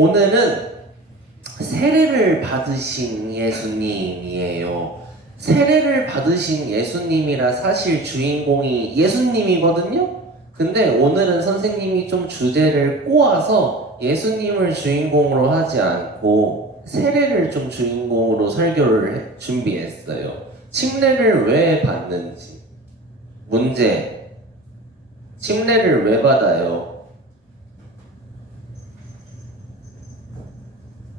오늘은 세례를 받으신 예수님이에요. 세례를 받으신 예수님이라 사실 주인공이 예수님이거든요. 근데 오늘은 선생님이 좀 주제를 꼬아서 예수님을 주인공으로 하지 않고 세례를 좀 주인공으로 설교를 준비했어요. 침례를 왜 받는지. 문제. 침례를 왜 받아요?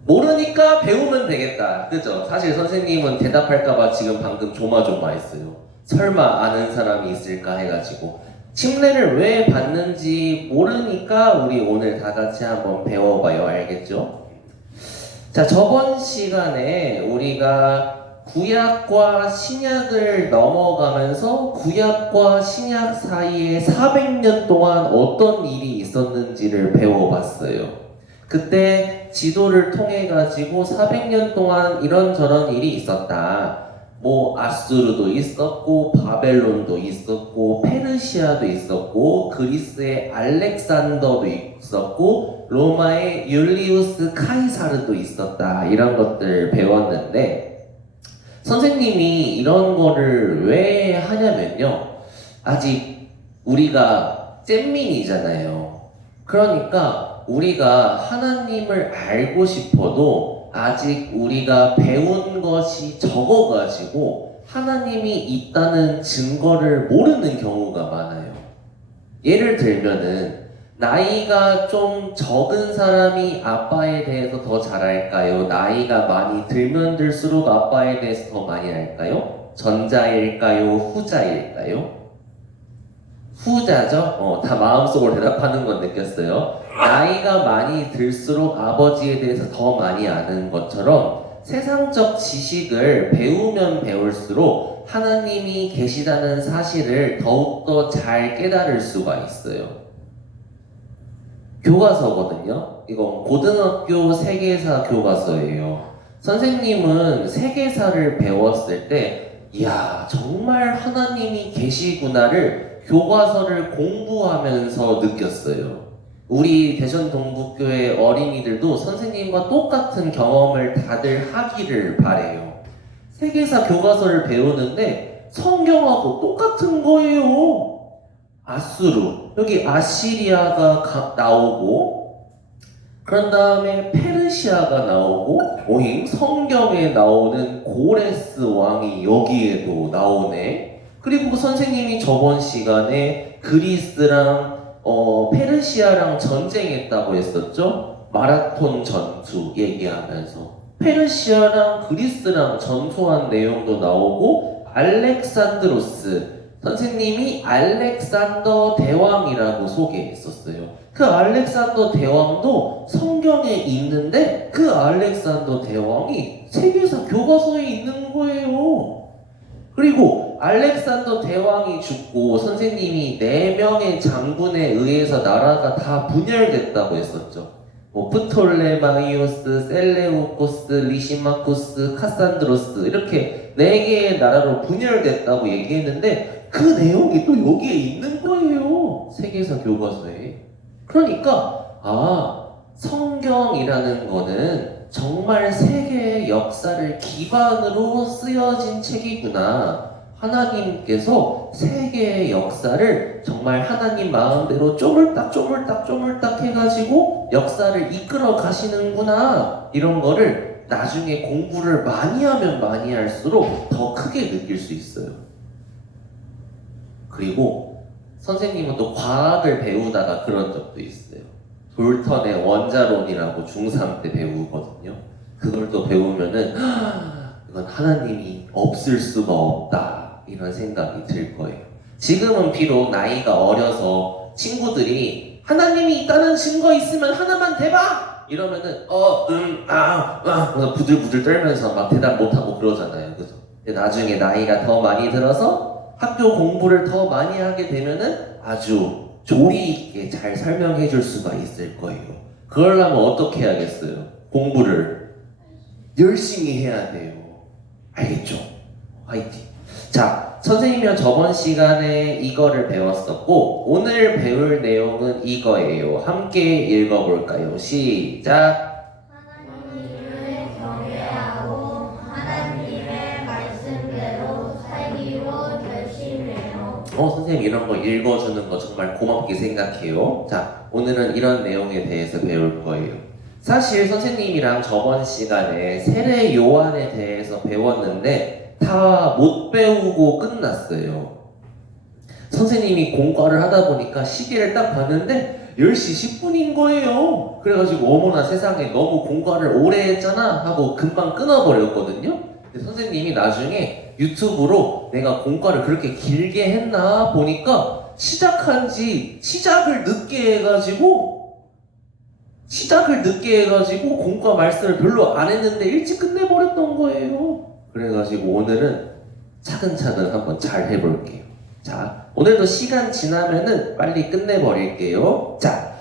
모르니까 배우면 되겠다. 그죠? 사실 선생님은 대답할까봐 지금 방금 조마조마했어요. 설마 아는 사람이 있을까 해가지고. 침례를 왜 받는지 모르니까 우리 오늘 다 같이 한번 배워봐요. 알겠죠? 자, 저번 시간에 우리가 구약과 신약을 넘어가면서 구약과 신약 사이에 400년 동안 어떤 일이 있었는지를 배워봤어요. 그때 지도를 통해 가지고 400년 동안 이런저런 일이 있었다. 뭐 아수르도 있었고 바벨론도 있었고 페르시아도 있었고 그리스의 알렉산더도 있었고 로마의 율리우스 카이사르도 있었다. 이런 것들 배웠는데 선생님이 이런 거를 왜 하냐면요. 아직 우리가 잼민이잖아요. 그러니까 우리가 하나님을 알고 싶어도 아직 우리가 배운 것이 적어가지고 하나님이 있다는 증거를 모르는 경우가 많아요. 예를 들면은 나이가 좀 적은 사람이 아빠에 대해서 더 잘 알까요? 나이가 많이 들면 들수록 아빠에 대해서 더 많이 알까요? 전자일까요? 후자일까요? 후자죠? 다 마음속으로 대답하는 건 느꼈어요. 나이가 많이 들수록 아버지에 대해서 더 많이 아는 것처럼 세상적 지식을 배우면 배울수록 하나님이 계시다는 사실을 더욱더 잘 깨달을 수가 있어요. 교과서거든요. 이건 고등학교 세계사 교과서예요. 선생님은 세계사를 배웠을 때 이야 정말 하나님이 계시구나를 교과서를 공부하면서 느꼈어요. 우리 대전동북교회 어린이들도 선생님과 똑같은 경험을 다들 하기를 바래요. 세계사 교과서를 배우는데 성경하고 똑같은 거예요. 아수르, 여기 아시리아가 나오고 그런 다음에 페르시아가 나오고 성경에 나오는 고레스 왕이 여기에도 나오네. 그리고 선생님이 저번 시간에 그리스랑 페르시아랑 전쟁했다고 했었죠? 마라톤 전투 얘기하면서 페르시아랑 그리스랑 전투한 내용도 나오고 알렉산드로스 선생님이 알렉산더 대왕이라고 소개했었어요. 그 알렉산더 대왕도 성경에 있는데 그 알렉산더 대왕이 세계사 교과서에 있는 거예요. 그리고 알렉산더 대왕이 죽고 선생님이 4명의 장군에 의해서 나라가 다 분열됐다고 했었죠. 프톨레마이오스, 셀레우코스, 리시마코스, 카산드로스 이렇게 4개의 나라로 분열됐다고 얘기했는데 그 내용이 또 여기에 있는 거예요. 세계사 교과서에. 그러니까 성경이라는 거는 정말 세계의 역사를 기반으로 쓰여진 책이구나. 하나님께서 세계의 역사를 정말 하나님 마음대로 쪼물딱 해가지고 역사를 이끌어 가시는구나. 이런 거를 나중에 공부를 많이 하면 많이 할수록 더 크게 느낄 수 있어요. 그리고 선생님은 또 과학을 배우다가 그런 적도 있어요. 돌턴의 원자론이라고 중3 때 배우거든요. 그걸 또 배우면은 이건 하나님이 없을 수가 없다 이런 생각이 들 거예요. 지금은 비록 나이가 어려서 친구들이 하나님이 있다는 증거 있으면 하나만 대봐! 이러면은 부들부들 떨면서 막 대답 못하고 그러잖아요. 그죠? 근데 나중에 나이가 더 많이 들어서 학교 공부를 더 많이 하게 되면은 아주 조리 있게 잘 설명해 줄 수가 있을 거예요. 그러려면 어떻게 해야겠어요? 공부를 열심히 해야 돼요. 알겠죠? 화이팅! 자, 선생님이랑 저번 시간에 이거를 배웠었고 오늘 배울 내용은 이거예요. 함께 읽어볼까요? 시작! 선생님 이런 거 읽어주는 거 정말 고맙게 생각해요. 자, 오늘은 이런 내용에 대해서 배울 거예요. 사실 선생님이랑 저번 시간에 세례 요한에 대해서 배웠는데 다 못 배우고 끝났어요. 선생님이 공과를 하다 보니까 시계를 딱 봤는데 10시 10분인 거예요. 그래가지고 어머나 세상에 너무 공과를 오래 했잖아 하고 금방 끊어버렸거든요. 근데 선생님이 나중에 유튜브로 내가 공과를 그렇게 길게 했나 보니까 시작을 늦게 해가지고 공과 말씀을 별로 안 했는데 일찍 끝내버렸던 거예요. 그래가지고 오늘은 차근차근 한번 잘 해볼게요. 자, 오늘도 시간 지나면은 빨리 끝내버릴게요. 자,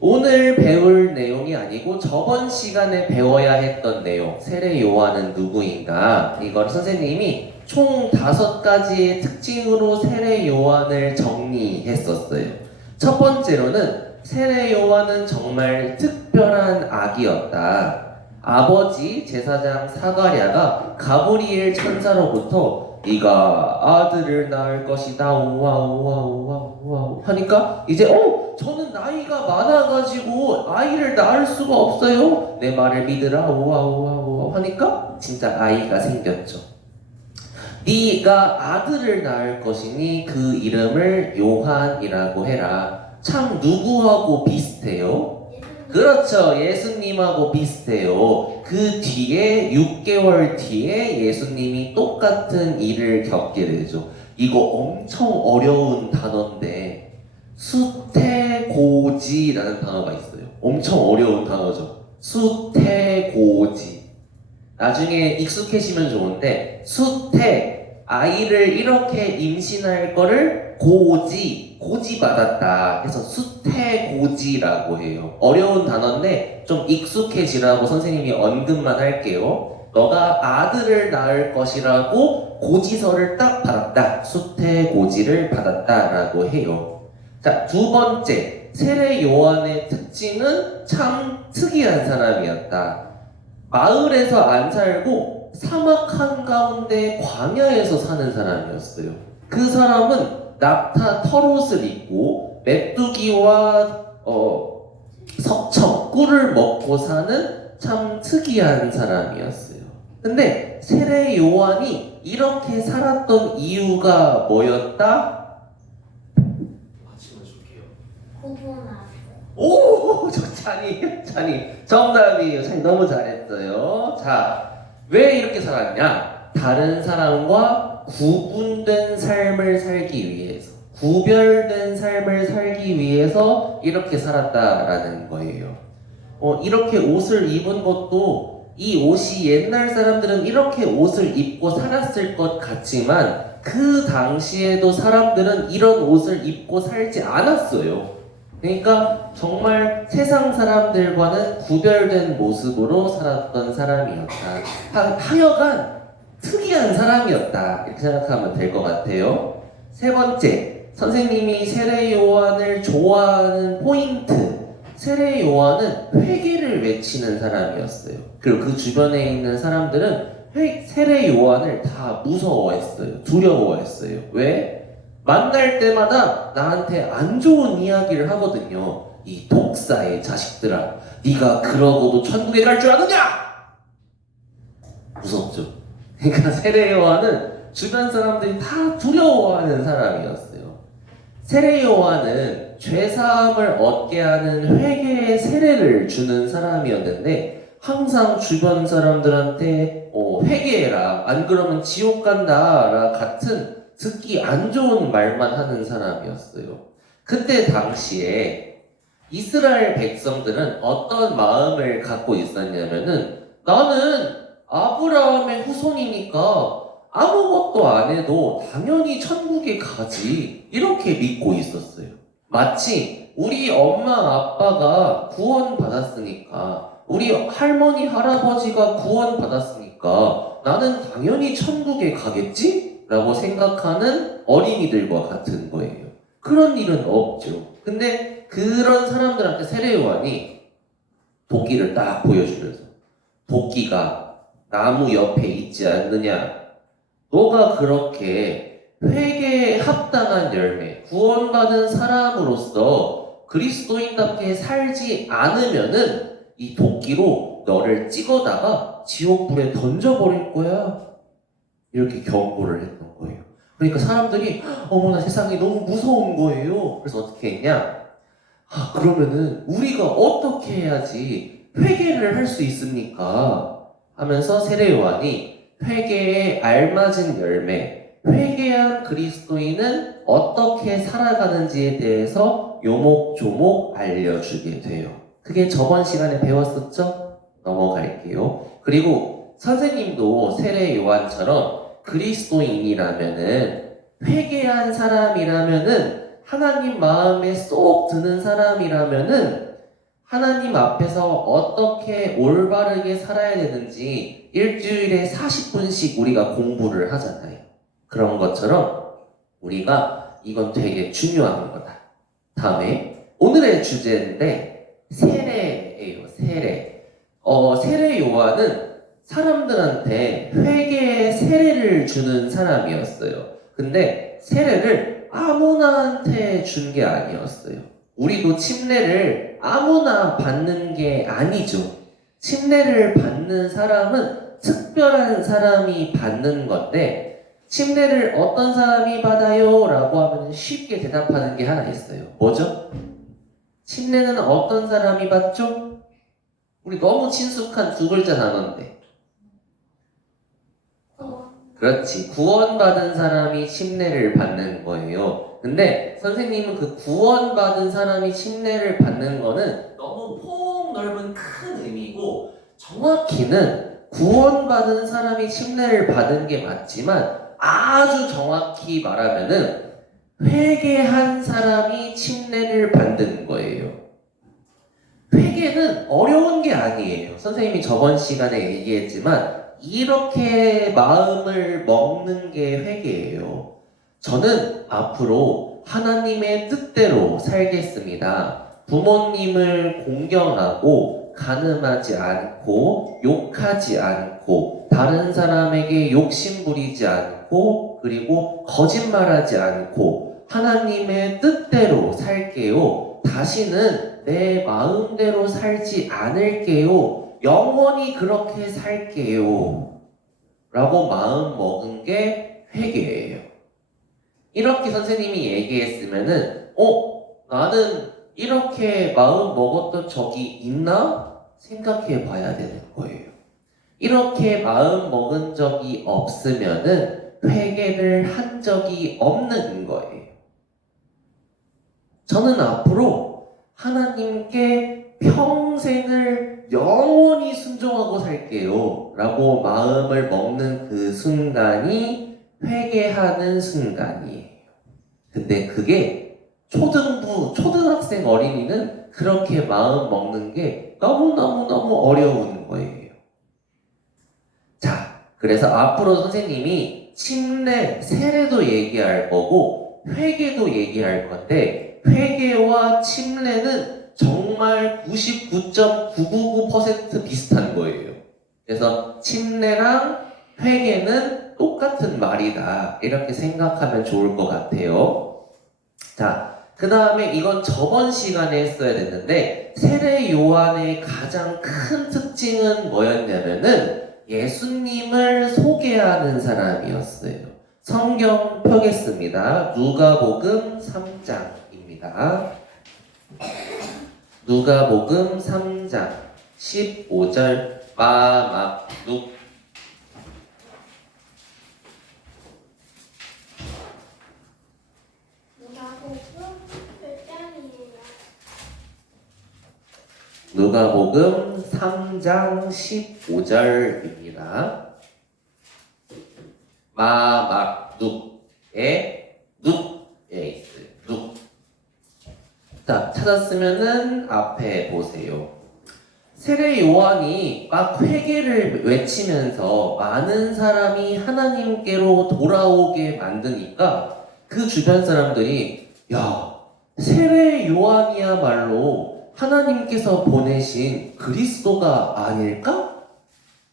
오늘 배울 내용이 아니고 저번 시간에 배워야 했던 내용, 세례 요한은 누구인가, 이걸 선생님이 총 5가지의 특징으로 세례 요한을 정리했었어요. 첫 번째로는 세례 요한은 정말 특별한 아기였다. 아버지 제사장 사가랴가 가브리엘 천사로부터 네가 아들을 낳을 것이다 우와 우와 우와 우와 하니까 이제 저는 나이가 많아가지고 아이를 낳을 수가 없어요. 내 말을 믿으라 우와 우와 우와 하니까 진짜 아이가 생겼죠. 네가 아들을 낳을 것이니 그 이름을 요한이라고 해라. 참 누구하고 비슷해요? 그렇죠. 예수님하고 비슷해요. 그 뒤에 6개월 뒤에 예수님이 똑같은 일을 겪게 되죠. 이거 엄청 어려운 단어인데 수태고지라는 단어가 있어요. 엄청 어려운 단어죠. 수태고지. 나중에 익숙해지면 좋은데 수태, 아이를 이렇게 임신할 거를 고지 받았다 해서 수태고지라고 해요. 어려운 단어인데 좀 익숙해지라고 선생님이 언급만 할게요. 너가 아들을 낳을 것이라고 고지서를 딱 받았다. 수태고지를 받았다라고 해요. 자, 두 번째, 세례 요한의 특징은 참 특이한 사람이었다. 마을에서 안 살고 사막 한가운데 광야에서 사는 사람이었어요. 그 사람은 낙타 털옷을 입고 메뚜기와 석청, 꿀을 먹고 사는 참 특이한 사람이었어요. 근데 세례 요한이 이렇게 살았던 이유가 뭐였다? 오, 찬이 정답이에요. 찬이 너무 잘했어요. 자, 왜 이렇게 살았냐? 다른 사람과 구분된 삶을 살기 위해서, 구별된 삶을 살기 위해서 이렇게 살았다라는 거예요. 이렇게 옷을 입은 것도 이 옷이 옛날 사람들은 이렇게 옷을 입고 살았을 것 같지만 그 당시에도 사람들은 이런 옷을 입고 살지 않았어요. 그러니까 정말 세상 사람들과는 구별된 모습으로 살았던 사람이었다. 하여간 특이한 사람이었다. 이렇게 생각하면 될 것 같아요. 세 번째, 선생님이 세례 요한을 좋아하는 포인트. 세례 요한은 회개를 외치는 사람이었어요. 그리고 그 주변에 있는 사람들은 세례 요한을 다 무서워했어요. 두려워했어요. 왜? 만날 때마다 나한테 안 좋은 이야기를 하거든요. 이 독사의 자식들아, 네가 그러고도 천국에 갈 줄 아느냐? 무섭죠. 그러니까 세례 요한은 주변 사람들이 다 두려워하는 사람이었어요. 세례 요한은 죄사함을 얻게 하는 회개의 세례를 주는 사람이었는데 항상 주변 사람들한테 회개해라, 안 그러면 지옥 간다 같은 듣기 안 좋은 말만 하는 사람이었어요. 그때 당시에 이스라엘 백성들은 어떤 마음을 갖고 있었냐면은 나는 아브라함의 후손이니까 아무것도 안 해도 당연히 천국에 가지, 이렇게 믿고 있었어요. 마치 우리 엄마 아빠가 구원받았으니까, 우리 할머니 할아버지가 구원받았으니까 나는 당연히 천국에 가겠지? 라고 생각하는 어린이들과 같은 거예요. 그런 일은 없죠. 근데 그런 사람들한테 세례 요한이 도끼를 딱 보여주면서, 도끼가 나무 옆에 있지 않느냐? 너가 그렇게 회개에 합당한 열매, 구원받은 사람으로서 그리스도인답게 살지 않으면은 이 도끼로 너를 찍어다가 지옥불에 던져버릴 거야. 이렇게 경고를 했던 거예요. 그러니까 사람들이 어머나 세상이 너무 무서운 거예요. 그래서 어떻게 했냐? 그러면은 우리가 어떻게 해야지 회개를 할 수 있습니까? 하면서 세례 요한이 회개에 알맞은 열매, 회개한 그리스도인은 어떻게 살아가는지에 대해서 요목조목 알려주게 돼요. 그게 저번 시간에 배웠었죠? 넘어갈게요. 그리고 선생님도 세례 요한처럼 그리스도인이라면은 회개한 사람이라면은 하나님 마음에 쏙 드는 사람이라면은 하나님 앞에서 어떻게 올바르게 살아야 되는지 일주일에 40분씩 우리가 공부를 하잖아요. 그런 것처럼 우리가 이건 되게 중요한 거다. 다음에 오늘의 주제인데 세례예요. 세례. 세례 요한은 사람들한테 회개의 세례를 주는 사람이었어요. 근데 세례를 아무나한테 준 게 아니었어요. 우리도 침례를 아무나 받는 게 아니죠. 침례를 받는 사람은 특별한 사람이 받는 건데 침례를 어떤 사람이 받아요? 라고 하면 쉽게 대답하는 게 하나 있어요. 뭐죠? 침례는 어떤 사람이 받죠? 우리 너무 친숙한 두 글자 단어인데 그렇지. 구원받은 사람이 침례를 받는 거예요. 근데 선생님은 그 구원받은 사람이 침례를 받는 거는 너무 폭넓은 큰 의미고 정확히는 구원받은 사람이 침례를 받은 게 맞지만 아주 정확히 말하면은 회개한 사람이 침례를 받는 거예요. 회개는 어려운 게 아니에요. 선생님이 저번 시간에 얘기했지만 이렇게 마음을 먹는 게 회개예요. 저는 앞으로 하나님의 뜻대로 살겠습니다. 부모님을 공경하고 간음하지 않고 욕하지 않고 다른 사람에게 욕심 부리지 않고 그리고 거짓말하지 않고 하나님의 뜻대로 살게요. 다시는 내 마음대로 살지 않을게요. 영원히 그렇게 살게요. 라고 마음 먹은 게 회개예요. 이렇게 선생님이 얘기했으면은 나는 이렇게 마음 먹었던 적이 있나? 생각해 봐야 되는 거예요. 이렇게 마음 먹은 적이 없으면은 회개를 한 적이 없는 거예요. 저는 앞으로 하나님께 평생을 영원히 순종하고 살게요. 라고 마음을 먹는 그 순간이 회개하는 순간이에요. 근데 그게 초등학생 어린이는 그렇게 마음 먹는 게 너무너무너무 어려운 거예요. 자, 그래서 앞으로 선생님이 침례, 세례도 얘기할 거고 회개도 얘기할 건데 회개와 침례는 정말 99.999% 비슷한 거예요. 그래서 침례랑 회개는 똑같은 말이다. 이렇게 생각하면 좋을 것 같아요. 자, 그 다음에 이건 저번 시간에 했어야 됐는데 세례 요한의 가장 큰 특징은 뭐였냐면은 예수님을 소개하는 사람이었어요. 성경 펴겠습니다. 누가복음 3장입니다. 누가복음 3장 15절 마막둑 누가복음 3장 15절입니다. 마막둑에 둑에 있어요. 둑. 자, 찾았으면은 앞에 보세요. 세례 요한이 막 회개를 외치면서 많은 사람이 하나님께로 돌아오게 만드니까 그 주변 사람들이 야, 세례 요한이야말로 하나님께서 보내신 그리스도가 아닐까?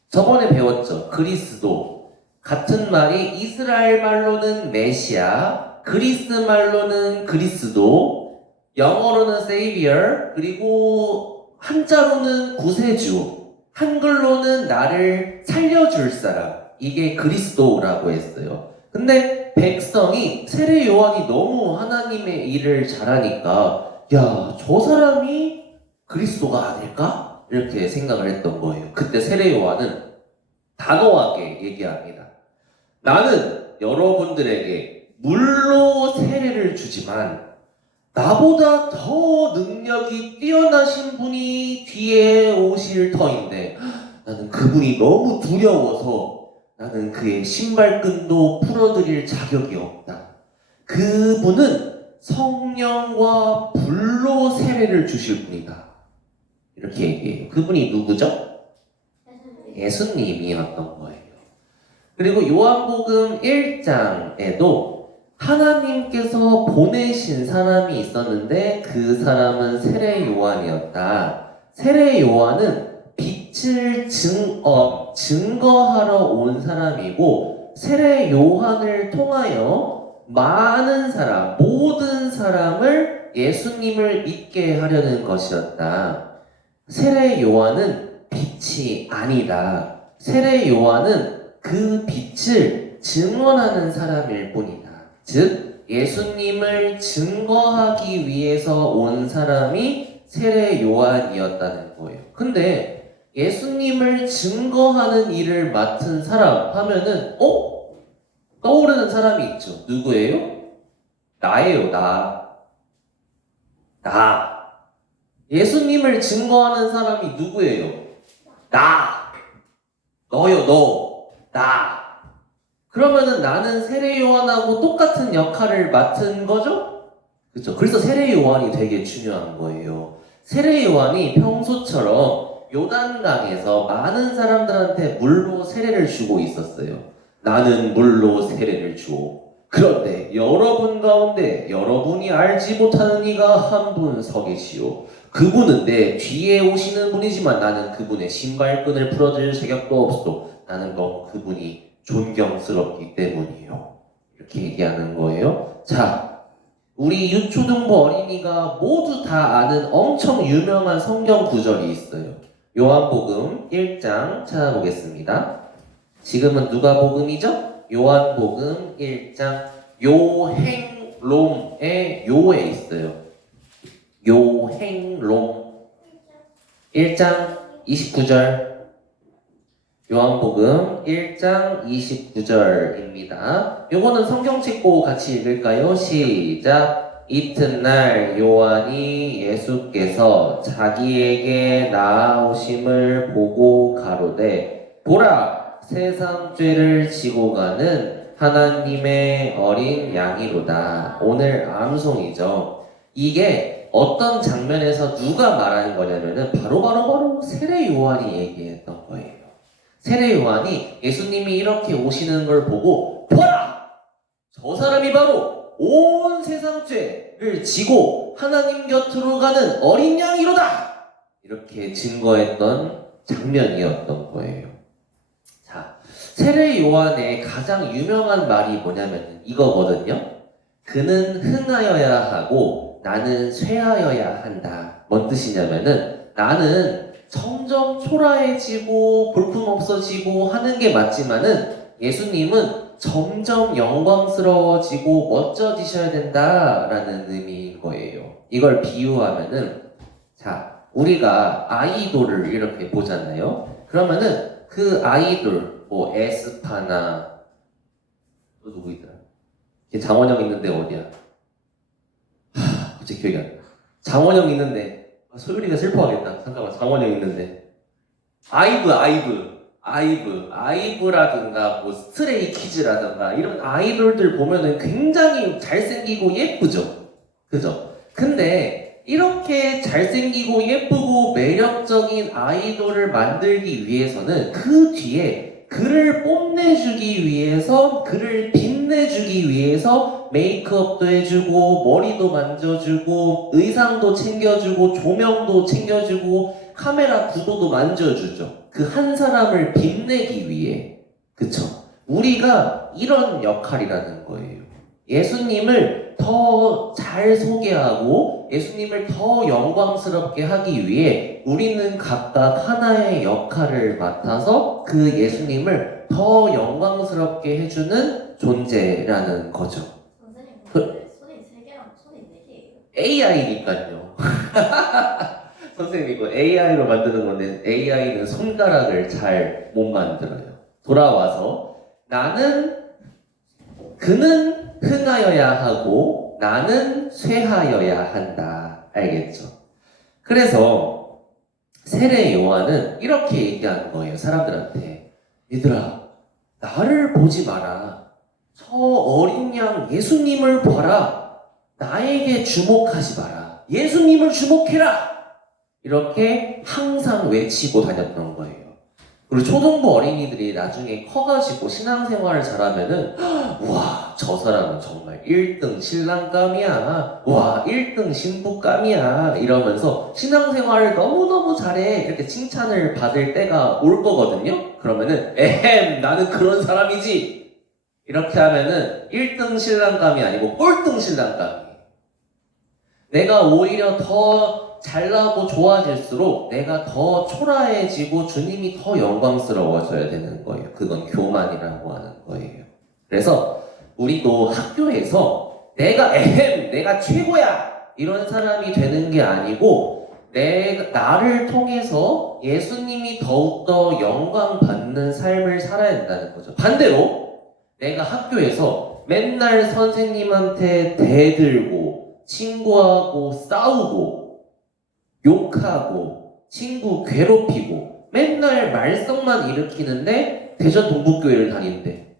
저번에 배웠죠. 그리스도. 같은 말이 이스라엘 말로는 메시아, 그리스 말로는 그리스도, 영어로는 Savior, 그리고 한자로는 구세주, 한글로는 나를 살려줄 사람. 이게 그리스도라고 했어요. 근데 백성이 세례 요한이 너무 하나님의 일을 잘하니까 야, 저 사람이 그리스도가 아닐까? 이렇게 생각을 했던 거예요. 그때 세례 요한은 단호하게 얘기합니다. 나는 여러분들에게 물로 세례를 주지만 나보다 더 능력이 뛰어나신 분이 뒤에 오실 터인데 나는 그분이 너무 두려워서 나는 그의 신발끈도 풀어드릴 자격이 없다. 그분은 성령과 불로 세례를 주실 분이다. 이렇게 얘기해요. 그분이 누구죠? 예수님이었던 거예요. 그리고 요한복음 1장에도 하나님께서 보내신 사람이 있었는데 그 사람은 세례 요한이었다. 세례 요한은 빛을 증거하러 온 사람이고 세례 요한을 통하여 많은 사람, 모든 사람을 예수님을 믿게 하려는 것이었다. 세례 요한은 빛이 아니다. 세례 요한은 그 빛을 증언하는 사람일 뿐이다. 즉 예수님을 증거하기 위해서 온 사람이 세례 요한이었다는 거예요. 근데 예수님을 증거하는 일을 맡은 사람 하면은 떠오르는 사람이 있죠. 누구예요? 나예요. 나. 예수님을 증거하는 사람이 누구예요? 나. 너요. 너. 나. 그러면은 나는 세례 요한하고 똑같은 역할을 맡은 거죠? 그렇죠. 그래서 세례 요한이 되게 중요한 거예요. 세례 요한이 평소처럼 요단강에서 많은 사람들한테 물로 세례를 주고 있었어요. 나는 물로 세례를 주오. 그런데 여러분 가운데 여러분이 알지 못하는 이가 한 분 서 계시오. 그분은 내 뒤에 오시는 분이지만 나는 그분의 신발끈을 풀어줄 자격도 없어. 나는 너무 그분이 존경스럽기 때문이에요. 이렇게 얘기하는 거예요. 자, 우리 유초등부 어린이가 모두 다 아는 엄청 유명한 성경 구절이 있어요. 요한복음 1장 찾아보겠습니다. 지금은 누가 복음이죠? 요한복음 1장 요행롬의 요에 있어요. 요행롬 1장 29절 요한복음 1장 29절입니다. 요거는 성경책 보고 같이 읽을까요? 시작! 이튿날 요한이 예수께서 자기에게 나아오심을 보고 가로되 보라! 세상 죄를 지고 가는 하나님의 어린 양이로다. 오늘 암송이죠. 이게 어떤 장면에서 누가 말하는 거냐면은 바로 세례 요한이 얘기했던 거예요. 세례 요한이 예수님이 이렇게 오시는 걸 보고 보라! 저 사람이 바로 온 세상 죄를 지고 하나님 곁으로 가는 어린 양이로다! 이렇게 증거했던 장면이었던 거예요. 자, 세례 요한의 가장 유명한 말이 뭐냐면 이거거든요. 그는 흥하여야 하고 나는 쇠하여야 한다. 뭔 뜻이냐면은 나는 점점 초라해지고 볼품없어지고 하는 게 맞지만은 예수님은 점점 영광스러워지고 멋져지셔야 된다라는 의미인 거예요. 이걸 비유하면은 자, 우리가 아이돌을 이렇게 보잖아요. 그러면은 그 아이돌 뭐 에스파나 또 누구 있더라? 장원영 있는데 어디야? 갑자기 기억이 안 나. 장원영 있는데 소율이가 슬퍼하겠다. 잠깐만, 장원영 있는데 아이브라든가 뭐 스트레이 키즈라든가 이런 아이돌들 보면은 굉장히 잘생기고 예쁘죠. 그죠? 근데 이렇게 잘생기고 예쁘고 매력적인 아이돌을 만들기 위해서는 그 뒤에 그를 뽐내주기 위해서, 그를 빛내주기 위해서 메이크업도 해주고 머리도 만져주고 의상도 챙겨주고 조명도 챙겨주고 카메라 구도도 만져주죠. 그 한 사람을 빛내기 위해. 그쵸? 우리가 이런 역할이라는 거예요. 예수님을 더 잘 소개하고 예수님을 더 영광스럽게 하기 위해 우리는 각각 하나의 역할을 맡아서 그 예수님을 더 영광스럽게 해주는 존재라는 거죠. 선생님 근데 손이 3개랑 손이 4개예요. AI니까요. 선생님 이거 AI로 만드는 건데 AI는 손가락을 잘 못 만들어요. 돌아와서 그는 흥하여야 하고 나는 쇠하여야 한다. 알겠죠? 그래서 세례 요한은 이렇게 얘기하는 거예요. 사람들한테. 얘들아, 나를 보지 마라. 저 어린 양 예수님을 봐라. 나에게 주목하지 마라. 예수님을 주목해라. 이렇게 항상 외치고 다녔던 거예요. 그리고 초등부 어린이들이 나중에 커가지고 신앙생활을 잘하면은 와, 저 사람은 정말 1등 신랑감이야. 와, 1등 신부감이야. 이러면서 신앙생활을 너무너무 잘해. 이렇게 칭찬을 받을 때가 올 거거든요. 그러면은 에헴, 나는 그런 사람이지. 이렇게 하면은 1등 신랑감이 아니고 꼴등 신랑감이에요. 내가 오히려 더 잘나고 좋아질수록 내가 더 초라해지고 주님이 더 영광스러워져야 되는 거예요. 그건 교만이라고 하는 거예요. 그래서 우리도 학교에서 내가 최고야! 이런 사람이 되는 게 아니고 나를 통해서 예수님이 더욱더 영광받는 삶을 살아야 된다는 거죠. 반대로 내가 학교에서 맨날 선생님한테 대들고 친구하고 싸우고 욕하고 친구 괴롭히고 맨날 말썽만 일으키는데 대전 동북교회를 다니는데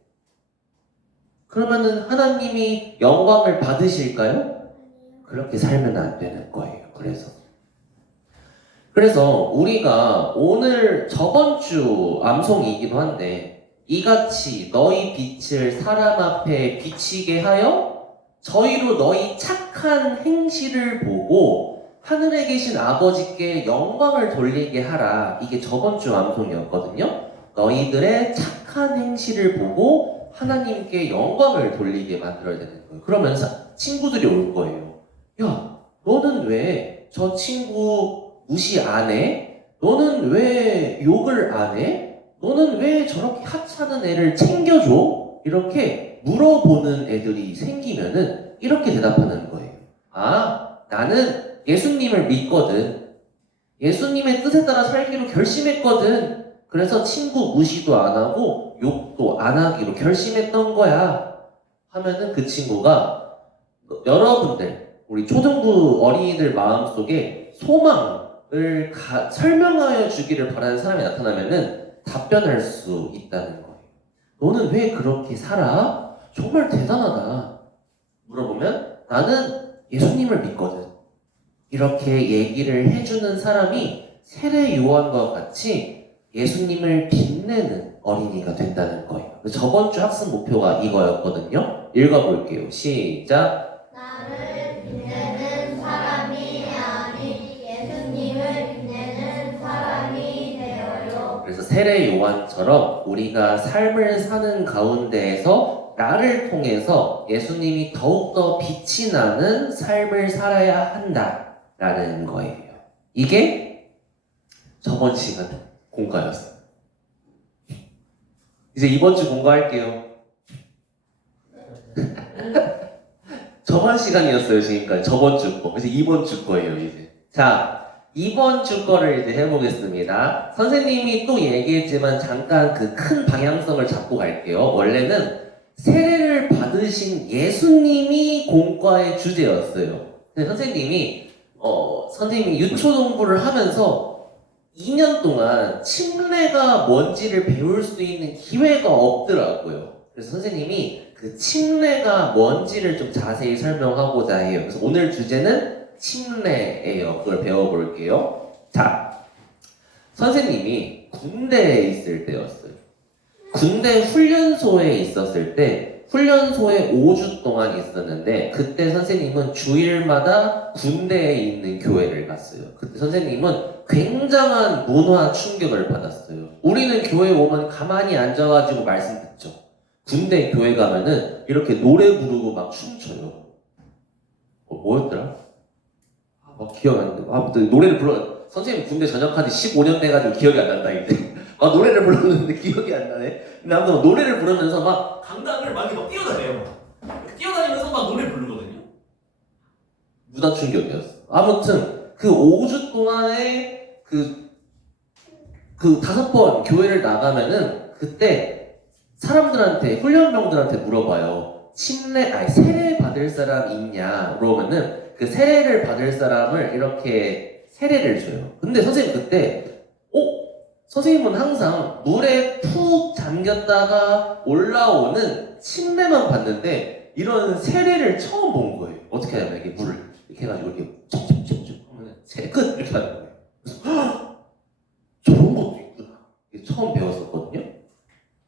그러면은 하나님이 영광을 받으실까요? 그렇게 살면 안 되는 거예요. 그래서 우리가 오늘 저번 주 암송이기도 한데 이같이 너희 빛을 사람 앞에 비치게 하여 저희로 너희 착한 행실을 보고 하늘에 계신 아버지께 영광을 돌리게 하라. 이게 저번 주 암송이었거든요. 너희들의 착한 행실을 보고 하나님께 영광을 돌리게 만들어야 되는 거예요. 그러면 친구들이 올 거예요. 야, 너는 왜 저 친구 무시 안 해? 너는 왜 욕을 안 해? 너는 왜 저렇게 하찮은 애를 챙겨줘? 이렇게 물어보는 애들이 생기면은 이렇게 대답하는 거예요. 아, 나는 예수님을 믿거든. 예수님의 뜻에 따라 살기로 결심했거든. 그래서 친구 무시도 안 하고 욕도 안 하기로 결심했던 거야. 하면은 그 친구가 여러분들, 우리 초등부 어린이들 마음속에 소망을 설명하여 주기를 바라는 사람이 나타나면은 답변할 수 있다는 거예요. 너는 왜 그렇게 살아? 정말 대단하다. 물어보면 나는 예수님을 믿거든. 이렇게 얘기를 해주는 사람이 세례 요한과 같이 예수님을 빛내는 어린이가 된다는 거예요. 저번 주 학습 목표가 이거였거든요. 읽어볼게요. 시작. 나를 빛내는 사람이 아닌 예수님을 빛내는 사람이 되어요. 그래서 세례 요한처럼 우리가 삶을 사는 가운데에서 나를 통해서 예수님이 더욱더 빛이 나는 삶을 살아야 한다라는 거예요. 이게 저번 시간 공과였어요. 이제 이번 주 공과할게요. 저번 시간이었어요, 지금까지. 저번 주 거. 이제 이번 주 거예요, 이제. 자, 이번 주 거를 이제 해보겠습니다. 선생님이 또 얘기했지만 잠깐 그 큰 방향성을 잡고 갈게요. 원래는 세례를 받으신 예수님이 공과의 주제였어요. 근데 선생님이 유초동부를 하면서 2년 동안 침례가 뭔지를 배울 수 있는 기회가 없더라고요. 그래서 선생님이 그 침례가 뭔지를 좀 자세히 설명하고자 해요. 그래서 오늘 주제는 침례예요. 그걸 배워볼게요. 자, 선생님이 군대에 있을 때였어요. 군대 훈련소에 있었을 때 훈련소에 5주 동안 있었는데 그때 선생님은 주일마다 군대에 있는 교회를 갔어요. 그때 선생님은 굉장한 문화 충격을 받았어요. 우리는 교회 오면 가만히 앉아가지고 말씀 듣죠. 군대 교회 가면은 이렇게 노래 부르고 막 춤춰요. 뭐였더라? 기억 안 나. 아무튼 노래를 불러. 선생님 군대 전역한 지 15년 돼가지고 기억이 안 난다 이때. 노래를 불렀는데 기억이 안 나네. 근데 아무튼 노래를 부르면서 막 강당을 막 뛰어다녀요. 뛰어다니면서 막 노래 부르거든요. 문화 충격이었어. 아무튼 그 5주 동안에 그 5번 교회를 나가면은 그때 사람들한테 훈련병들한테 물어봐요. 세례 받을 사람 있냐? 그러면은 그 세례를 받을 사람을 이렇게 세례를 줘요. 근데 선생님 그때 선생님은 항상 물에 푹 잠겼다가 올라오는 침례만 봤는데 이런 세례를 처음 본 거예요. 어떻게 하냐면 이렇게 물을 이렇게 해가지고 이렇게 촉촉촉촉 하면 세례 끝 이렇게 하는 거예요. 그래서 저런 것도 있구나. 처음 배웠었거든요.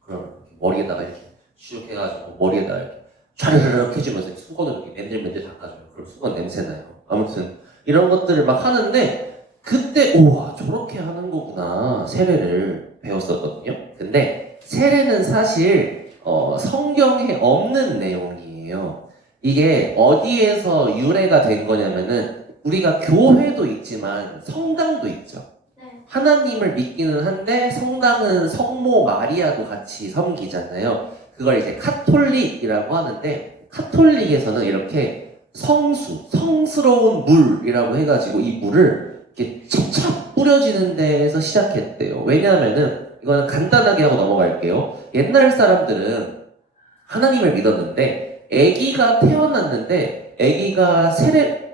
그럼 머리에다가 이렇게 슉 해가지고 머리에다가 이렇게 촤르르륵 해주면서 수건을 이렇게 맨들맨들 닦아줘요. 그럼 수건 냄새 나요. 아무튼 이런 것들을 막 하는데 그때 우와 저렇게 하는 거구나 세례를 배웠었거든요. 근데 세례는 사실 성경에 없는 내용이에요. 이게 어디에서 유래가 된 거냐면은 우리가 교회도 있지만 성당도 있죠. 네. 하나님을 믿기는 한데 성당은 성모 마리아도 같이 섬기잖아요. 그걸 이제 카톨릭이라고 하는데 카톨릭에서는 이렇게 성스러운 물이라고 해가지고 이 물을 이렇게 찹찹 뿌려지는 데에서 시작했대요. 왜냐하면은 이거는 간단하게 하고 넘어갈게요. 옛날 사람들은 하나님을 믿었는데 아기가 태어났는데 아기가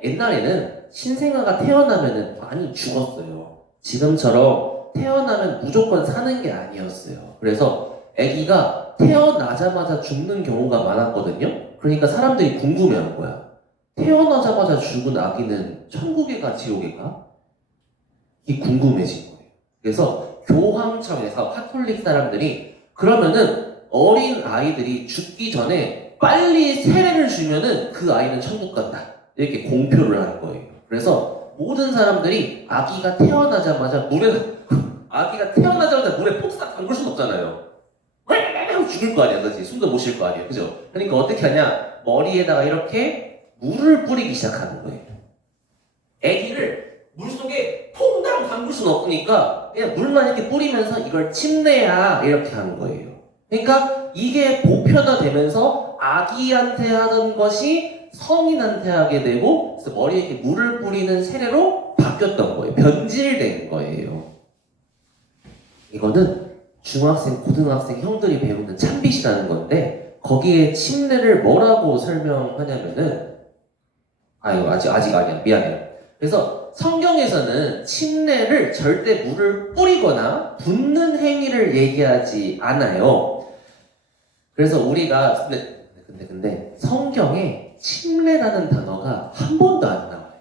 옛날에는 신생아가 태어나면은 많이 죽었어요. 지금처럼 태어나면 무조건 사는 게 아니었어요. 그래서 아기가 태어나자마자 죽는 경우가 많았거든요. 그러니까 사람들이 궁금해한 거야. 태어나자마자 죽은 아기는 천국에 가 지옥에 가? 이 궁금해진 거예요. 그래서 교황청에서 카톨릭 사람들이 그러면은 어린 아이들이 죽기 전에 빨리 세례를 주면은 그 아이는 천국 간다. 이렇게 공표를 하는 거예요. 그래서 모든 사람들이 아기가 태어나자마자 물에 폭삭 담글 순 없잖아요. 죽을 거 아니야, 그렇지? 숨도 못 쉴 거 아니야, 그죠? 그러니까 어떻게 하냐? 머리에다가 이렇게 물을 뿌리기 시작하는 거예요. 아기를 물속에 퐁당 담글 수는 없으니까 그냥 물만 이렇게 뿌리면서 이걸 침례야 이렇게 하는 거예요. 그러니까 이게 보편화되면서 아기한테 하던 것이 성인한테 하게 되고 그래서 머리에 이렇게 물을 뿌리는 세례로 바뀌었던 거예요. 변질된 거예요. 이거는 중학생, 고등학생 형들이 배우는 참빗이라는 건데 거기에 침례를 뭐라고 설명하냐면은 이거 아직 아니야. 미안해요. 그래서 성경에서는 침례를 절대 물을 뿌리거나 붓는 행위를 얘기하지 않아요. 그래서 우리가 근데 성경에 침례라는 단어가 한 번도 안 나와요.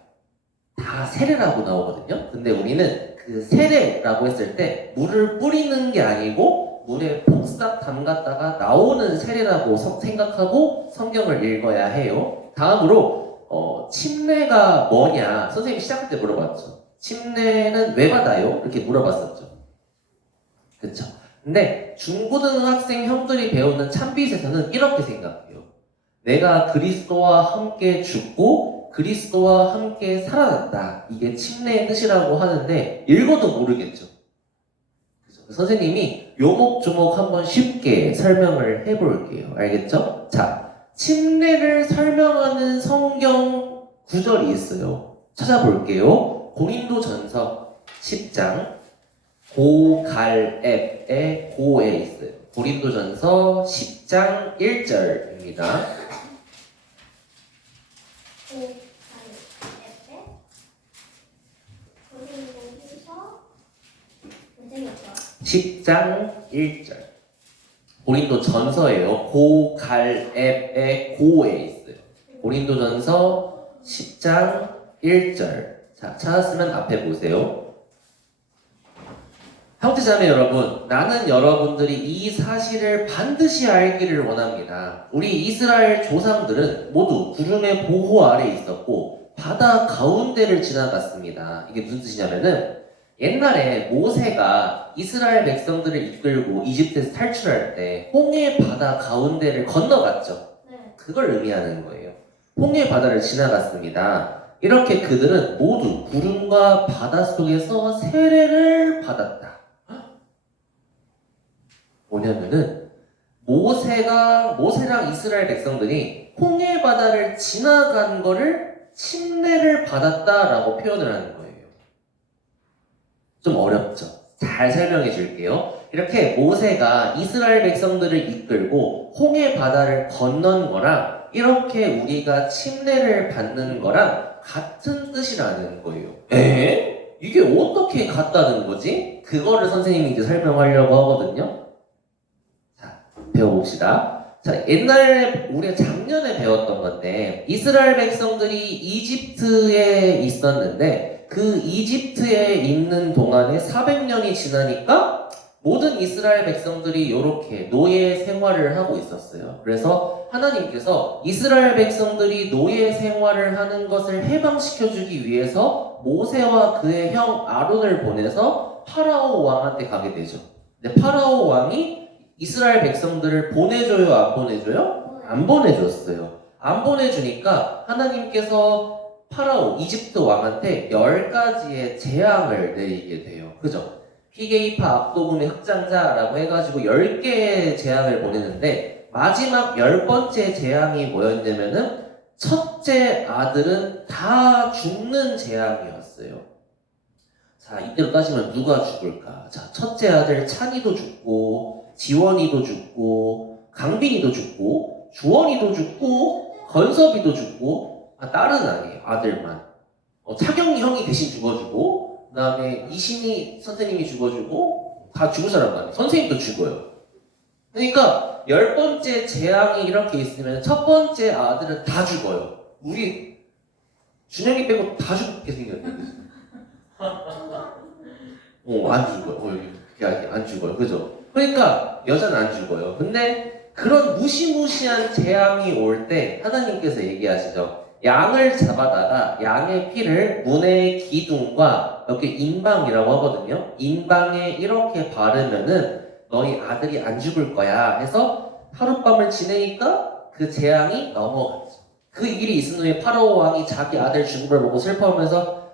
다 세례라고 나오거든요. 근데 우리는 그 세례라고 했을 때 물을 뿌리는 게 아니고 물에 폭삭 담갔다가 나오는 세례라고 생각하고 성경을 읽어야 해요. 다음으로 침례가 뭐냐? 선생님이 시작할 때 물어봤죠. 침례는 왜 받아요? 이렇게 물어봤었죠. 그쵸? 근데 중고등학생 형들이 배우는 참빗에서는 이렇게 생각해요. 내가 그리스도와 함께 죽고 그리스도와 함께 살아난다. 이게 침례의 뜻이라고 하는데 읽어도 모르겠죠. 그쵸? 선생님이 요목조목 한번 쉽게 설명을 해볼게요. 알겠죠? 자. 침례를 설명하는 성경 구절이 있어요. 찾아볼게요. 고린도전서 10장 고갈앱의 고에 있어요. 고린도전서 10장 1절입니다. 고갈앱의 10장 1절. 고린도 전서예요. 고갈앱의 고에 있어요. 고린도 전서 10장 1절. 자, 찾았으면 앞에 보세요. 형제자매 여러분, 나는 여러분들이 이 사실을 반드시 알기를 원합니다. 우리 이스라엘 조상들은 모두 구름의 보호 아래 있었고 바다 가운데를 지나갔습니다. 이게 무슨 뜻이냐면은 옛날에 모세가 이스라엘 백성들을 이끌고 이집트에서 탈출할 때 홍해 바다 가운데를 건너갔죠. 네. 그걸 의미하는 거예요. 홍해 바다를 지나갔습니다. 이렇게 그들은 모두 구름과 바다 속에서 세례를 받았다. 뭐냐면은 모세랑 이스라엘 백성들이 홍해 바다를 지나간 거를 침례를 받았다라고 표현을 하는 거예요. 좀 어렵죠? 잘 설명해 줄게요. 이렇게 모세가 이스라엘 백성들을 이끌고 홍해 바다를 건넌 거랑 이렇게 우리가 침례를 받는 거랑 같은 뜻이라는 거예요. 이게 어떻게 같다는 거지? 그거를 선생님이 이제 설명하려고 하거든요. 자, 배워봅시다. 자, 옛날에 우리가 작년에 배웠던 건데 이스라엘 백성들이 이집트에 있었는데 그 이집트에 있는 동안에 400년이 지나니까 모든 이스라엘 백성들이 이렇게 노예 생활을 하고 있었어요. 그래서 하나님께서 이스라엘 백성들이 노예 생활을 하는 것을 해방시켜주기 위해서 모세와 그의 형 아론을 보내서 파라오 왕한테 가게 되죠. 근데 파라오 왕이 이스라엘 백성들을 보내줘요, 안 보내줘요? 안 보내줬어요. 안 보내주니까 하나님께서 파라오, 이집트 왕한테 10가지의 재앙을 내리게 돼요. 그죠? 피게이파 압도금의 흑장자라고 해가지고 10개의 재앙을 보내는데 마지막 10번째 재앙이 뭐였냐면은 첫째 아들은 다 죽는 재앙이었어요. 자, 이대로 따지면 누가 죽을까? 자, 첫째 아들 찬이도 죽고 지원이도 죽고 강빈이도 죽고 주원이도 죽고 건섭이도 죽고 딸은 아니에요. 아들만. 차경이 형이 대신 죽어주고 그 다음에 이신이 선생님이 죽어주고 다 죽을 사람 아니에요. 선생님도 죽어요. 그러니까 10번째 재앙이 이렇게 있으면 첫 번째 아들은 다 죽어요. 우리 준영이 빼고 다 죽게 생겼네. 안 죽어요. 여기 안 죽어요. 그죠? 그러니까 여자는 안 죽어요. 근데 그런 무시무시한 재앙이 올 때 하나님께서 얘기하시죠. 양을 잡아다가 양의 피를 문의 기둥과 여기 인방이라고 하거든요. 인방에 이렇게 바르면은 너희 아들이 안 죽을 거야 해서 하룻밤을 지내니까 그 재앙이 넘어갔죠. 그 일이 있은 후에 파라오 왕이 자기 아들 죽음을 보고 슬퍼하면서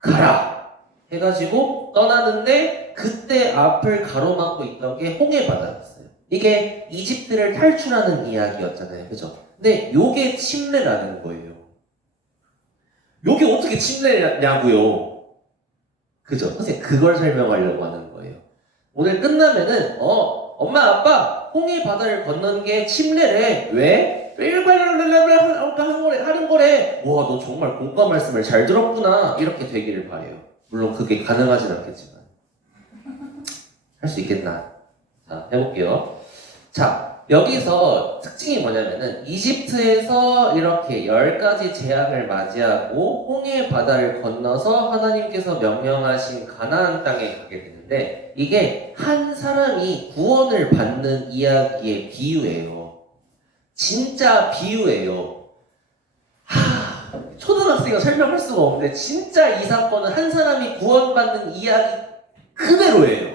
가라 해가지고 떠나는데 그때 앞을 가로막고 있던 게 홍해 바다였어요. 이게 이집트를 탈출하는 이야기였잖아요. 그죠? 근데 요게 침례라는 거예요. 요게 어떻게 침례냐고요? 그죠? 선생님 그걸 설명하려고 하는 거예요. 오늘 끝나면은 엄마 아빠 홍해 바다를 건넌 게 침례래. 왜? 하는 거래. 와, 너 정말 공과 말씀을 잘 들었구나. 이렇게 되기를 바래요. 물론 그게 가능하진 않겠지만 할 수 있겠나? 자, 해볼게요. 자, 여기서 특징이 뭐냐면은 이집트에서 이렇게 10가지 재앙을 맞이하고 홍해 바다를 건너서 하나님께서 명령하신 가나안 땅에 가게 되는데 이게 한 사람이 구원을 받는 이야기의 비유예요. 진짜 비유예요. 초등학생이 설명할 수가 없는데 진짜 이 사건은 한 사람이 구원받는 이야기 그대로예요.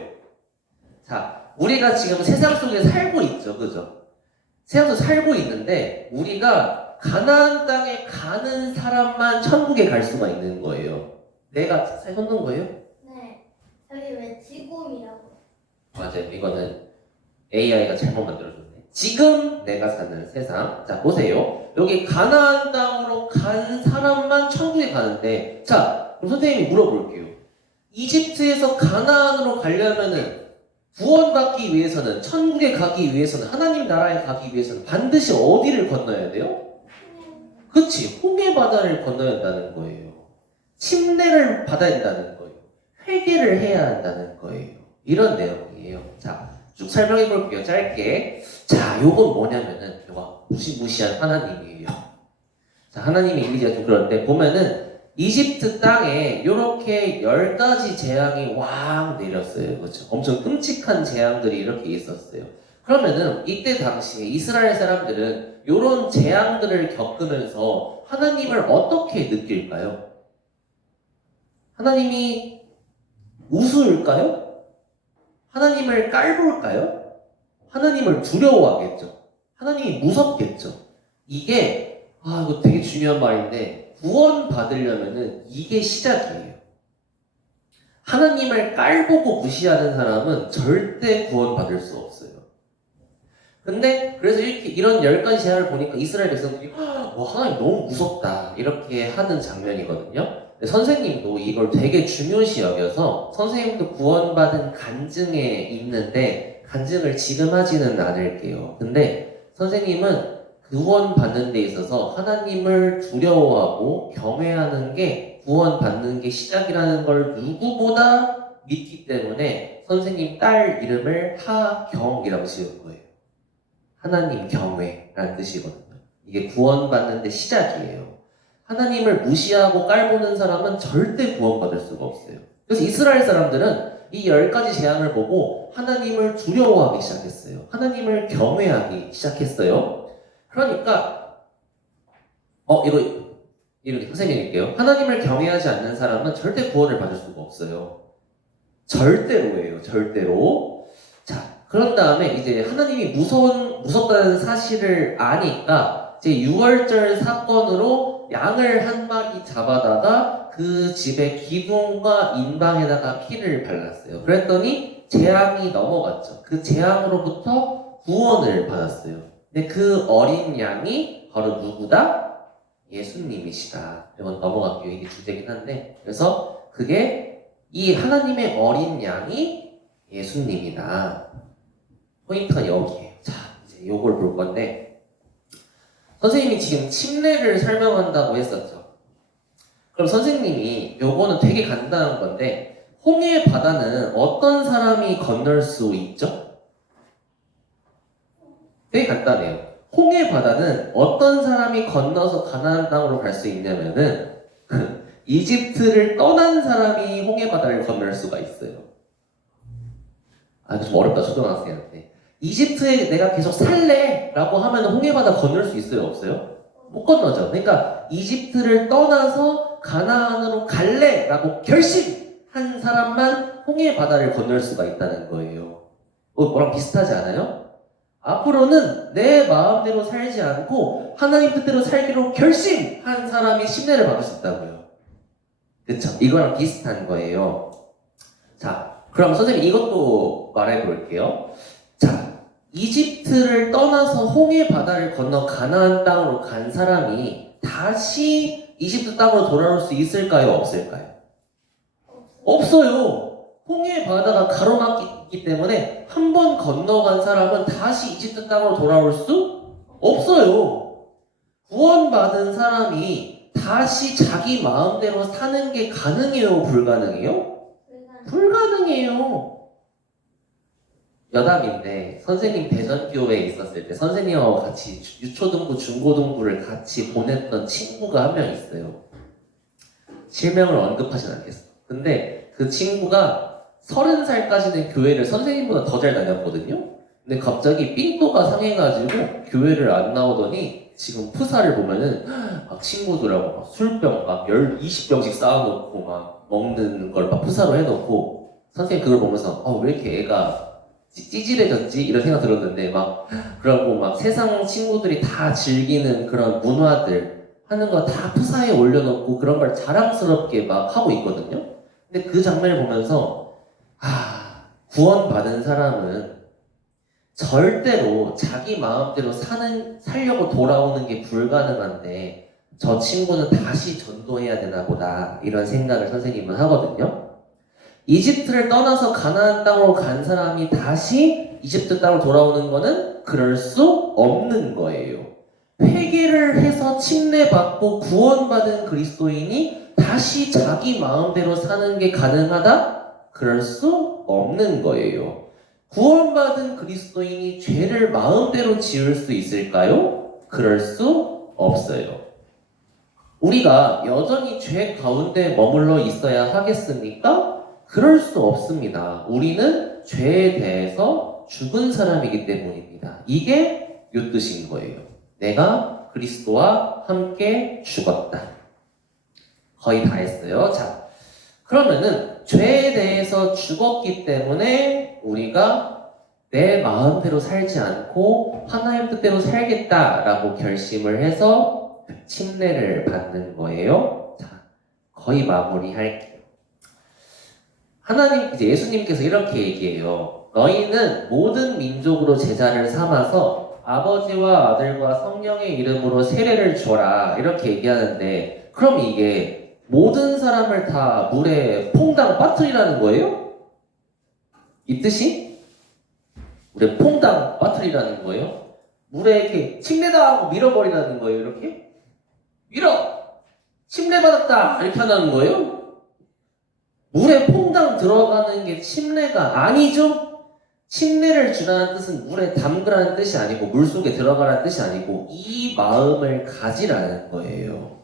자, 우리가 지금 세상 속에 살고 있죠. 그죠? 세상 속에 살고 있는데 우리가 가나안 땅에 가는 사람만 천국에 갈 수가 있는 거예요. 내가 손든 거예요? 네. 여기 왜 지곰이라고? 맞아요. 이거는 AI가 잘못 만들어줬네. 지금 내가 사는 세상. 자, 보세요. 여기 가나안 땅으로 간 사람만 천국에 가는데 자, 그럼 선생님이 물어볼게요. 이집트에서 가나안으로 가려면은 구원받기 위해서는 천국에 가기 위해서는 하나님 나라에 가기 위해서는 반드시 어디를 건너야 돼요? 그치, 홍해 바다를 건너야 한다는 거예요. 침례를 받아야 한다는 거예요. 회개를 해야 한다는 거예요. 이런 내용이에요. 자, 쭉 설명해 볼게요. 짧게. 자, 요건 뭐냐면은 요거 무시무시한 하나님이에요. 자, 하나님의 이미지가 좀 그런데 보면은 이집트 땅에 이렇게 10가지 재앙이 왕 내렸어요. 그렇죠? 엄청 끔찍한 재앙들이 이렇게 있었어요. 그러면은 이때 당시에 이스라엘 사람들은 이런 재앙들을 겪으면서 하나님을 어떻게 느낄까요? 하나님이 우스울까요? 하나님을 깔볼까요? 하나님을 두려워하겠죠. 하나님이 무섭겠죠. 이게 이거 되게 중요한 말인데 구원 받으려면은 이게 시작이에요. 하나님을 깔보고 무시하는 사람은 절대 구원 받을 수 없어요. 근데 그래서 이런 10가지 제안을 보니까 이스라엘 백성들이 하나님 너무 무섭다 이렇게 하는 장면이거든요. 근데 선생님도 이걸 되게 중요시 여겨서 선생님도 구원받은 간증에 있는데 간증을 지금 하지는 않을게요. 근데 선생님은 구원받는 데 있어서 하나님을 두려워하고 경외하는 게 구원받는 게 시작이라는 걸 누구보다 믿기 때문에 선생님 딸 이름을 하경이라고 지은 거예요. 하나님 경외라는 뜻이거든요. 이게 구원받는 데 시작이에요. 하나님을 무시하고 깔보는 사람은 절대 구원받을 수가 없어요. 그래서 이스라엘 사람들은 이 10가지 재앙을 보고 하나님을 두려워하기 시작했어요. 하나님을 경외하기 시작했어요. 그러니까 이렇게 선생님일게요. 하나님을 경외하지 않는 사람은 절대 구원을 받을 수가 없어요. 절대로예요. 절대로. 자, 그런 다음에 이제 하나님이 무섭다는 사실을 아니까 이제 6월절 사건으로 양을 한 마리 잡아다가 그 집의 기둥과 인방에다가 피를 발랐어요. 그랬더니 재앙이 넘어갔죠. 그 재앙으로부터 구원을 받았어요. 근데 그 어린 양이 바로 누구다? 예수님이시다. 이건 넘어갈게요. 이게 주제긴 한데. 그래서 그게 이 하나님의 어린 양이 예수님이다. 포인트가 여기에요. 자, 이제 요걸 볼 건데 선생님이 지금 침례를 설명한다고 했었죠. 그럼 선생님이 요거는 되게 간단한 건데 홍해 바다는 어떤 사람이 건널 수 있죠? 되게 간단해요. 홍해 바다는 어떤 사람이 건너서 가나안 땅으로 갈 수 있냐면은 이집트를 떠난 사람이 홍해 바다를 건널 수가 있어요. 좀 어렵다 초등학생한테. 이집트에 내가 계속 살래 라고 하면 홍해 바다 건널 수 있어요? 없어요? 못 건너죠. 그러니까 이집트를 떠나서 가나안으로 갈래 라고 결심한 사람만 홍해 바다를 건널 수가 있다는 거예요. 뭐랑 비슷하지 않아요? 앞으로는 내 마음대로 살지 않고 하나님 뜻대로 살기로 결심한 사람이 침례를 받을 수 있다고요. 그쵸? 이거랑 비슷한 거예요. 자, 그럼 선생님 이것도 말해볼게요. 자, 이집트를 떠나서 홍해 바다를 건너 가나안 땅으로 간 사람이 다시 이집트 땅으로 돌아올 수 있을까요? 없을까요? 없어요. 홍해 바다가 가로막기 때문에 한 번 건너간 사람은 다시 이집트 땅으로 돌아올 수 없어요. 구원받은 사람이 다시 자기 마음대로 사는 게 가능해요? 불가능해요? 불가능해요. 여담인데 선생님 대전교회에 있었을 때 선생님하고 같이 유초등부, 중고등부를 같이 보냈던 친구가 한 명 있어요. 실명을 언급하진 않겠어. 근데 그 친구가 30살까지는 교회를 선생님보다 더 잘 다녔거든요. 근데 갑자기 삔또가 상해가지고 교회를 안 나오더니 지금 프사를 보면은 막 친구들하고 막 술병 막 20병씩 쌓아놓고 막 먹는 걸 막 프사로 해놓고 선생님 그걸 보면서 왜 이렇게 애가 찌질해졌지? 이런 생각 들었는데 막 그러고 막 세상 친구들이 다 즐기는 그런 문화들 하는 거 다 프사에 올려놓고 그런 걸 자랑스럽게 막 하고 있거든요. 근데 그 장면을 보면서 구원받은 사람은 절대로 자기 마음대로 살려고 돌아오는 게 불가능한데 저 친구는 다시 전도해야 되나 보다 이런 생각을 선생님은 하거든요. 이집트를 떠나서 가나안 땅으로 간 사람이 다시 이집트 땅으로 돌아오는 거는 그럴 수 없는 거예요. 회개를 해서 침례받고 구원받은 그리스도인이 다시 자기 마음대로 사는 게 가능하다? 그럴 수 없는 거예요. 구원받은 그리스도인이 죄를 마음대로 지을 수 있을까요? 그럴 수 없어요. 우리가 여전히 죄 가운데 머물러 있어야 하겠습니까? 그럴 수 없습니다. 우리는 죄에 대해서 죽은 사람이기 때문입니다. 이게 요 뜻인 거예요. 내가 그리스도와 함께 죽었다. 거의 다 했어요. 자, 그러면은 죄에 대해서 죽었기 때문에 우리가 내 마음대로 살지 않고 하나님 뜻대로 살겠다라고 결심을 해서 침례를 받는 거예요. 자, 거의 마무리할게요. 하나님, 이제 예수님께서 이렇게 얘기해요. 너희는 모든 민족으로 제자를 삼아서 아버지와 아들과 성령의 이름으로 세례를 줘라. 이렇게 얘기하는데, 그럼 이게 모든 사람을 다 물에 퐁당 빠뜨리라는 거예요? 이 뜻이? 물에 퐁당 빠뜨리라는 거예요? 물에 이렇게 침례다 하고 밀어버리라는 거예요, 이렇게? 밀어! 침례받았다! 이렇게 하는 거예요? 물에 퐁당 들어가는 게 침례가 아니죠? 침례를 주라는 뜻은 물에 담그라는 뜻이 아니고 물속에 들어가라는 뜻이 아니고 이 마음을 가지라는 거예요.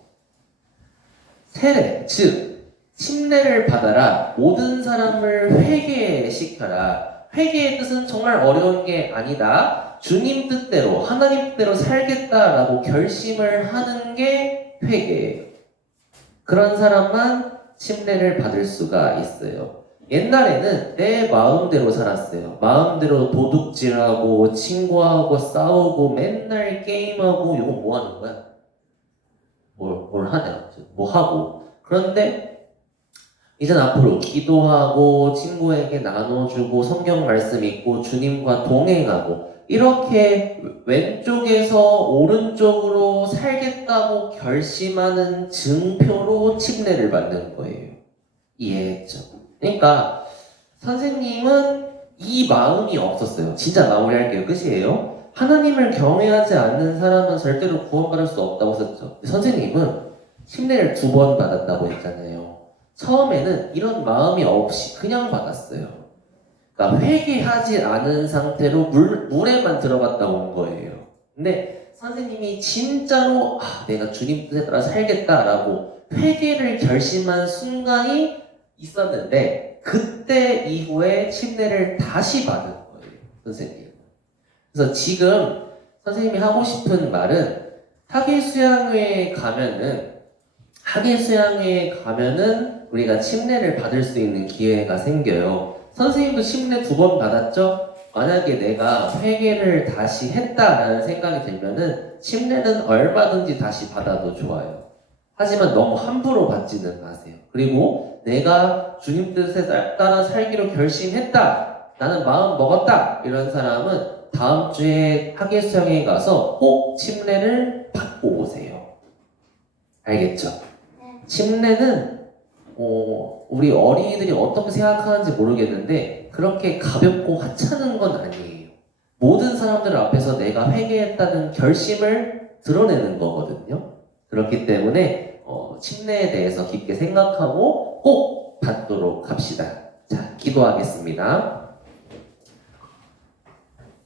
세례, 즉 침례를 받아라. 모든 사람을 회개시켜라. 회개의 뜻은 정말 어려운 게 아니다. 주님 뜻대로 하나님 뜻대로 살겠다라고 결심을 하는 게 회개예요. 그런 사람만 침례를 받을 수가 있어요. 옛날에는 내 마음대로 살았어요. 마음대로 도둑질하고 친구하고 싸우고 맨날 게임하고 이거 뭐 하는 거야? 뭘 하냐? 뭐 하고. 그런데 이젠 앞으로 기도하고 친구에게 나눠주고 성경 말씀 읽고 주님과 동행하고 이렇게 왼쪽에서 오른쪽으로 살겠다고 결심하는 증표로 침례를 받는 거예요. 이해했죠? 그러니까 선생님은 이 마음이 없었어요. 진짜 마무리할게요. 끝이에요. 하나님을 경외하지 않는 사람은 절대로 구원받을 수 없다고 했었죠. 선생님은 침례를 2번 받았다고 했잖아요. 처음에는 이런 마음이 없이 그냥 받았어요. 그러니까 회개하지 않은 상태로 물에만 들어갔다 온 거예요. 근데 선생님이 진짜로 내가 주님 뜻에 따라 살겠다라고 회개를 결심한 순간이 있었는데 그때 이후에 침례를 다시 받은 거예요. 선생님. 그래서 지금 선생님이 하고 싶은 말은 학예수양회에 가면은 우리가 침례를 받을 수 있는 기회가 생겨요. 선생님도 침례 2번 받았죠? 만약에 내가 회개를 다시 했다라는 생각이 들면은 침례는 얼마든지 다시 받아도 좋아요. 하지만 너무 함부로 받지는 마세요. 그리고 내가 주님 뜻에 따라 살기로 결심했다. 나는 마음 먹었다. 이런 사람은 다음 주에 학예수양회에 가서 꼭 침례를 받고 오세요. 알겠죠? 침례는 우리 어린이들이 어떻게 생각하는지 모르겠는데 그렇게 가볍고 하찮은 건 아니에요. 모든 사람들 앞에서 내가 회개했다는 결심을 드러내는 거거든요. 그렇기 때문에 침례에 대해서 깊게 생각하고 꼭 받도록 합시다. 자, 기도하겠습니다.